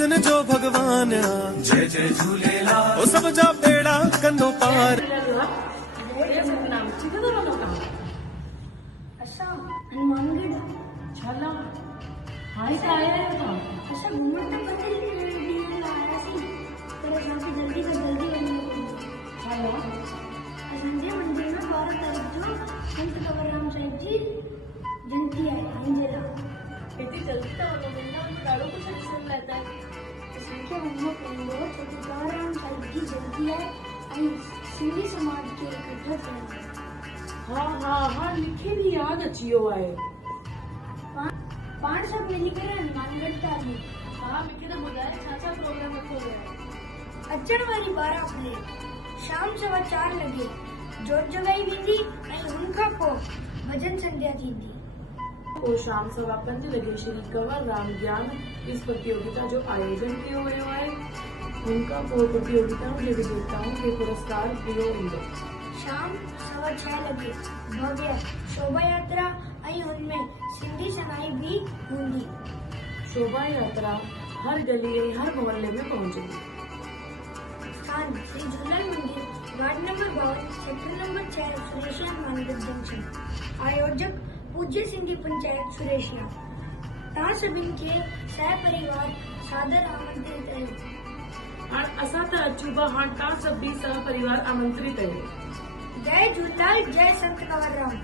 मंझंदि जो भगवान आ, जय जय झूलेलाल। ओ सब जा बेड़ा कंदो पार। असा हनुमानगढ़ छाला हाई से आया है तो असा घूमने तो पता ही नहीं आया सी तेरे साथ जल्दी से जल्दी करने को छाला संजय मंदिर में 12 तारीख जो संत कवरराम साहिब जी जयंती है अंजला इतनी जल्दी तो बंदा काड़ो कुछ सुन रहता है संख्या मम्मा कहेंगे संत कवरराम साहिब जी जयंती है सिंधी समाज के इकट्ठा थे। हाँ लिखे नहीं याद अचियो है 5 सब मिलकर हनुमानगढ़ ताली हाँ मिखे तो बुधाए छाछा प्रोग्राम रखो गया अचण वारी 12 अप्रैल शाम 4:15 लगे जोत जगाई वेंदी ऐं हुनखां पोइ भजन संध्या थींदी। और शाम 5:15 लगे श्री कंवरराम ज्ञान इस प्रतियोगिता जो आयोजन कियो वियो आहे उनका प्रतियोगिताओं के विजेताओं के पुरस्कार दियो वेंदो। शाम 6:15 लगे भव्य शोभा यात्रा ऐं उनमें सिंधी सनाई भी हूंदी। शोभा यात्रा हर गली हर मोहल्ले में पहुंचेगी। स्थान श्री झूलेलाल मंदिर वार्ड नंबर 52 सेक्टर नंबर 6 सुरेशिया मानगढ़ जंक्शन। आयोजक पूज्य सिंधी पंचायत सुरेशिया। तव्हां सभिनि खे सहपरिवार सादर आमंत्रित आहियो। हाणे असां त अचूं था हाणे तव्हां सभु बि सहपरिवार आमंत्रित आहियो। जय झूलेलाल जय संत कंवरराम।